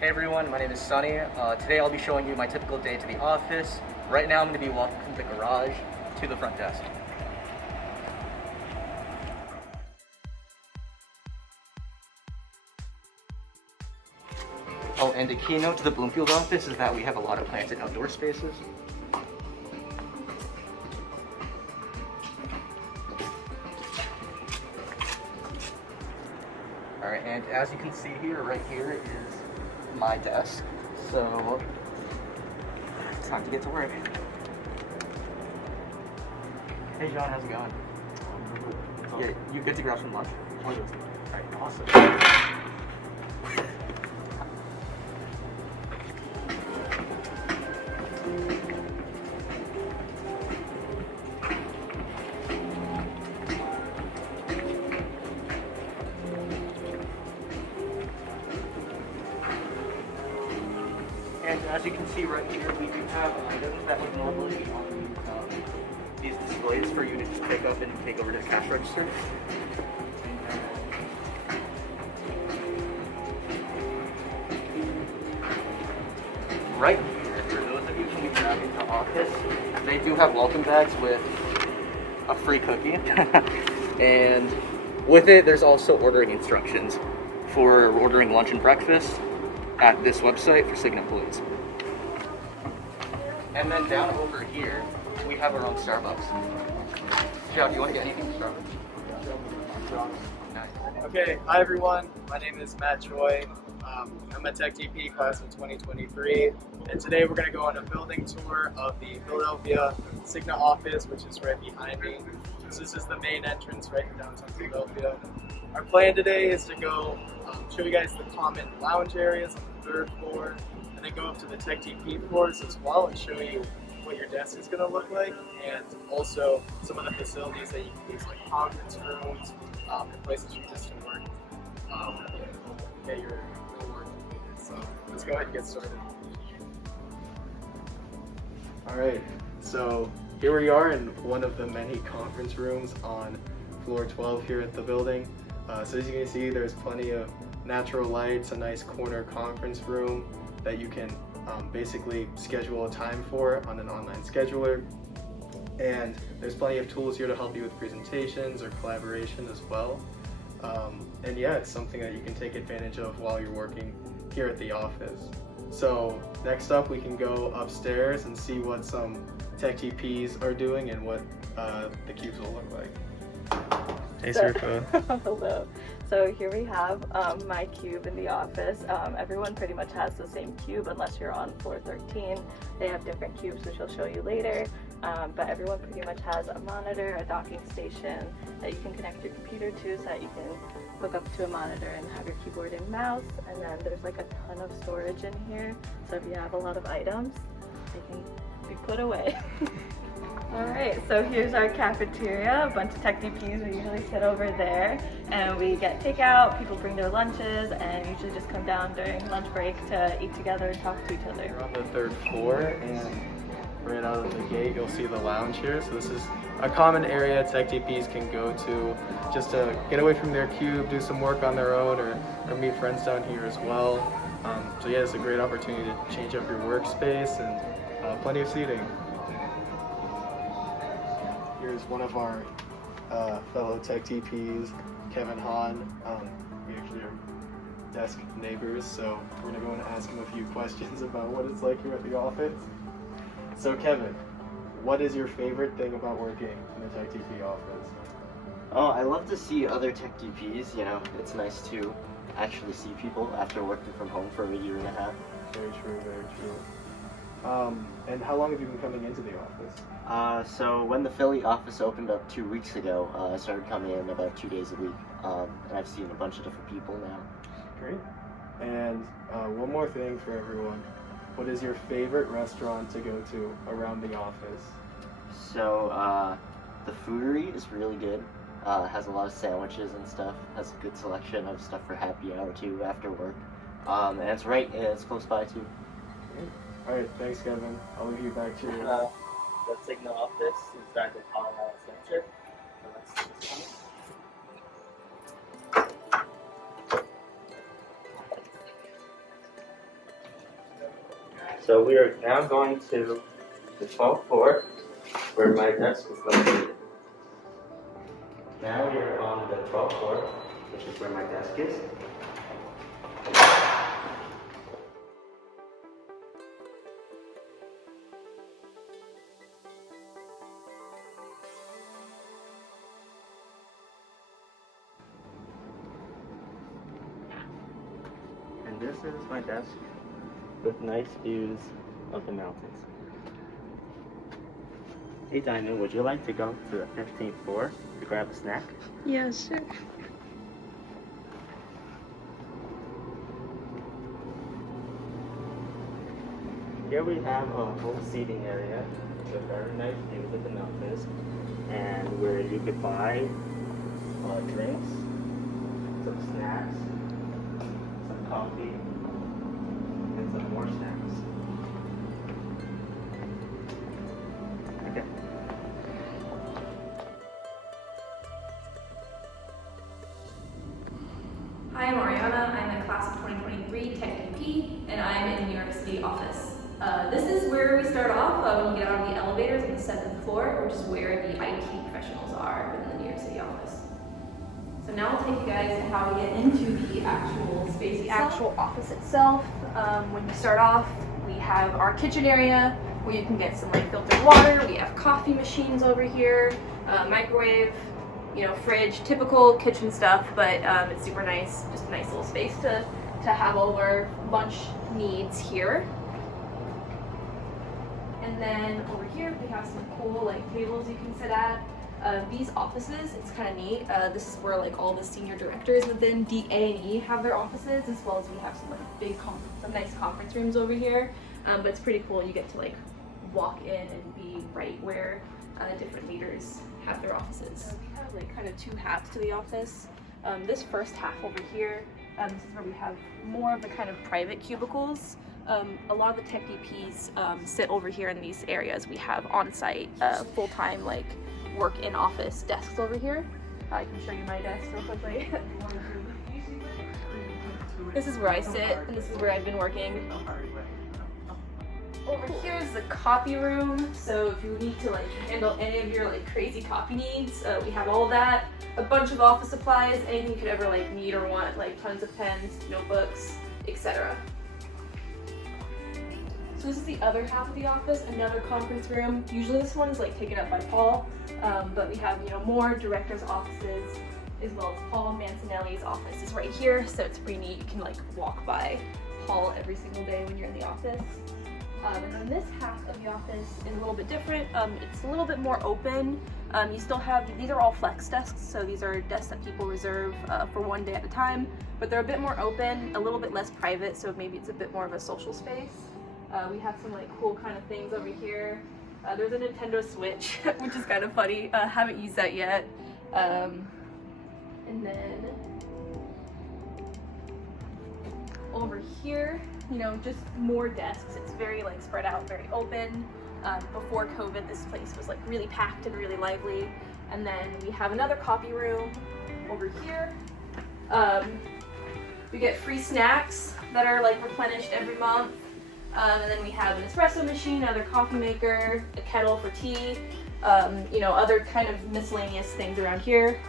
Hey everyone, my name is Sunny. Today I'll be showing you my typical day to the office. Right now I'm going to be walking from the garage to the front desk. Oh, and a keynote to the Bloomfield office is that we have a lot of planted outdoor spaces. Alright, and as you can see here, right here is my desk. So, it's time to get to work. Hey John, how's it going? Yeah, you good to grab some lunch? Alright, awesome. And as you can see right here, we do have items that would normally be on these displays for you to just pick up and take over to the cash register. Right here, for those of you who can grab into office, they do have welcome bags with a free cookie. And with it, there's also ordering instructions for ordering lunch and breakfast at this website for Cigna employees. And then down over here, we have our own Starbucks. Joe, do you want to get anything from Starbucks? Nice. Okay, hi everyone. My name is Matt Choi. I'm a TECDP class of 2023, and today we're going to go on a building tour of the Philadelphia Cigna office, which is right behind me. So this is the main entrance right in downtown Philadelphia. Our plan today is to go show you guys the common lounge areas on the 3rd floor, and then go up to the TECDP floors as well and show you what your desk is going to look like, and also some of the facilities that you can use, like conference rooms and places you just can work. Get your work. So let's go ahead and get started. All right, so here we are in one of the many conference rooms on floor 12 here at the building. So as you can see, there's plenty of natural lights, a nice corner conference room that you can basically schedule a time for on an online scheduler. And there's plenty of tools here to help you with presentations or collaboration as well. And yeah, it's something that you can take advantage of while you're working here at the office. So next up, we can go upstairs and see what some TECDPs are doing and what the cubes will look like. Hey, Serpa. Hello. So here we have my cube in the office. Everyone pretty much has the same cube unless you're on floor 13. They have different cubes, which I'll show you later. But everyone pretty much has a monitor, a docking station that you can connect your computer to so that you can hook up to a monitor and have your keyboard and mouse. And then there's like a ton of storage in here. So if you have a lot of items, they can be put away. Alright, so here's our cafeteria. A bunch of TECDPs, we usually sit over there and we get takeout, people bring their lunches, and usually just come down during lunch break to eat together and talk to each other. We're on the 3rd floor, and right out of the gate you'll see the lounge here. So this is a common area TECDPs can go to just to get away from their cube, do some work on their own, or meet friends down here as well. So yeah, it's a great opportunity to change up your workspace and plenty of seating. Here's one of our fellow TECDPs, Kevin Hahn. We actually are desk neighbors, so we're gonna go and ask him a few questions about what it's like here at the office. So Kevin, what is your favorite thing about working in the TECDP office? Oh, I love to see other TECDPs. You know, it's nice to actually see people after working from home for a year and a half. Very true, very true. And how long have you been coming into the office? So when the Philly office opened up 2 weeks ago, I started coming in about 2 days a week, and I've seen a bunch of different people now. Great. And one more thing for everyone. What is your favorite restaurant to go to around the office? So the Foodery is really good. Has a lot of sandwiches and stuff. Has a good selection of stuff for happy hour too after work. And it's close by too. Great. All right, thanks, Kevin. I'll leave you back to your... The Cigna office inside the Colorado Center. So we are now going to the 12th floor, where my desk is located. Now we are on the 12th floor, which is where my desk is. And this is my desk with nice views of the mountains. Hey Diamond, would you like to go to the 15th floor to grab a snack? Yeah, sure. Here we have a whole seating area with very nice views of the mountains, and where you could buy drinks, some snacks, some coffee, and some more snacks. Okay. Hi, I'm Ariana. I'm the class of 2023 TECDP, and I'm in the New York City office. This is where we start off when you get out of the elevators on the 7th floor, which is where the IT professionals are in the New York City office. So now I'll take you guys to how we get into the actual space, the actual office itself. When you start off, we have our kitchen area where you can get some like filtered water. We have coffee machines over here, microwave, you know, fridge, typical kitchen stuff, but it's super nice, just a nice little space to have all of our lunch needs here. And then over here we have some cool like tables you can sit at. These offices, it's kind of neat. This is where like all the senior directors within DA&E have their offices, as well as we have some like some nice conference rooms over here. But it's pretty cool. You get to like walk in and be right where different leaders have their offices. We have like kind of two halves to the office. This first half over here, this is where we have more of the kind of private cubicles. A lot of the tech DPs sit over here in these areas. We have on-site, full-time, like work in office desks over here. I can show you my desk real quickly. This is where I sit, and this is where I've been working. Over here is the copy room, so if you need to like handle any of your like crazy copy needs, we have all of that. A bunch of office supplies, anything you could ever like need or want, like tons of pens, notebooks, etc. So this is the other half of the office, another conference room. Usually this one is like taken up by Paul, but we have, you know, more directors' offices, as well as Paul Mancinelli's office is right here, so it's pretty neat. You can like walk by Paul every single day when you're in the office. And then this half of the office is a little bit different. It's a little bit more open. You still have, these are all flex desks, so these are desks that people reserve for one day at a time, but they're a bit more open, a little bit less private, so maybe it's a bit more of a social space. We have some like cool kind of things over here. There's a Nintendo Switch, which is kind of funny. Haven't used that yet. And then over here, you know, just more desks. It's very like spread out, very open. Before COVID, this place was like really packed and really lively. And then we have another copy room over here. We get free snacks that are like replenished every month. And then we have an espresso machine, another coffee maker, a kettle for tea, you know, other kind of miscellaneous things around here.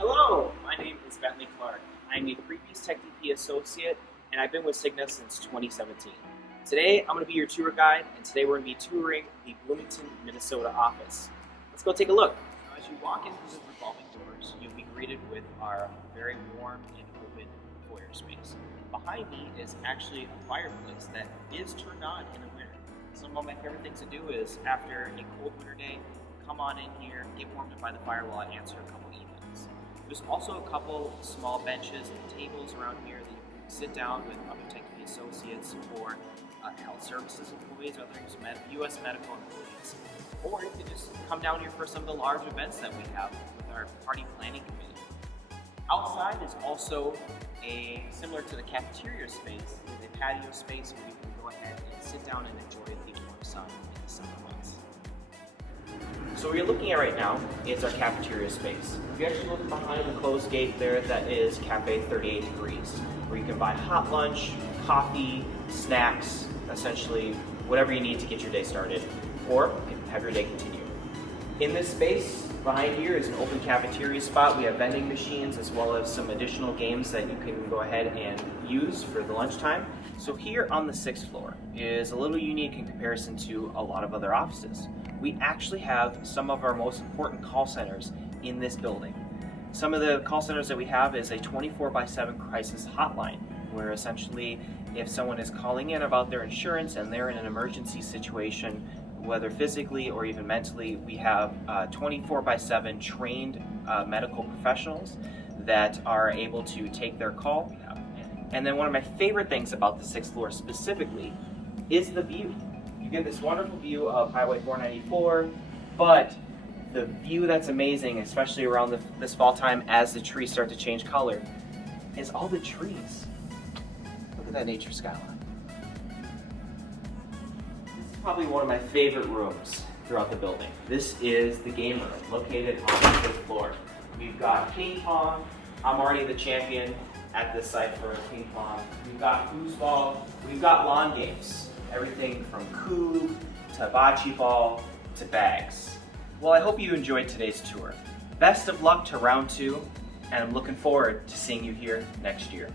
Hello, my name is Bentley Clark. I'm a previous TECDP associate, and I've been with Cigna since 2017. Today, I'm going to be your tour guide, and today we're going to be touring the Bloomington, Minnesota office. Let's go take a look. Now, as you walk in through the revolving doors, you'll be greeted with our very warm and open foyer space. Behind me is actually a fireplace that is turned on in the winter. Some of my favorite things to do is, after a cold winter day, come on in here, get warmed up by the fire while I answer a couple emails. There's also a couple small benches and tables around here that you can sit down with other TECDP associates or health services employees, whether it's U.S. medical employees. Or you can just come down here for some of the large events that we have with our party planning committee. Outside is also similar to the cafeteria space, with a patio space where you can go ahead and sit down and enjoy the warm sun in the summer months. So what you're looking at right now is our cafeteria space. If you actually look behind the closed gate there, that is Cafe 38 Degrees, where you can buy hot lunch, coffee, snacks, essentially whatever you need to get your day started, or have your day continue. In this space, behind here is an open cafeteria spot. We have vending machines as well as some additional games that you can go ahead and use for the lunchtime. So here on the 6th floor is a little unique in comparison to a lot of other offices. We actually have some of our most important call centers in this building. Some of the call centers that we have is a 24/7 crisis hotline, where essentially if someone is calling in about their insurance and they're in an emergency situation, whether physically or even mentally, we have 24/7 trained medical professionals that are able to take their call. And then one of my favorite things about the 6th floor specifically is the view. You get this wonderful view of Highway 494, but the view that's amazing, especially around this fall time as the trees start to change color, is all the trees. Look at that nature skyline. This is probably one of my favorite rooms throughout the building. This is the game room located on the 5th floor. We've got ping pong. I'm already the champion at this site for ping pong. We've got foosball. We've got lawn games. Everything from cube to bocce ball to bags. Well, I hope you enjoyed today's tour. Best of luck to round 2, and I'm looking forward to seeing you here next year.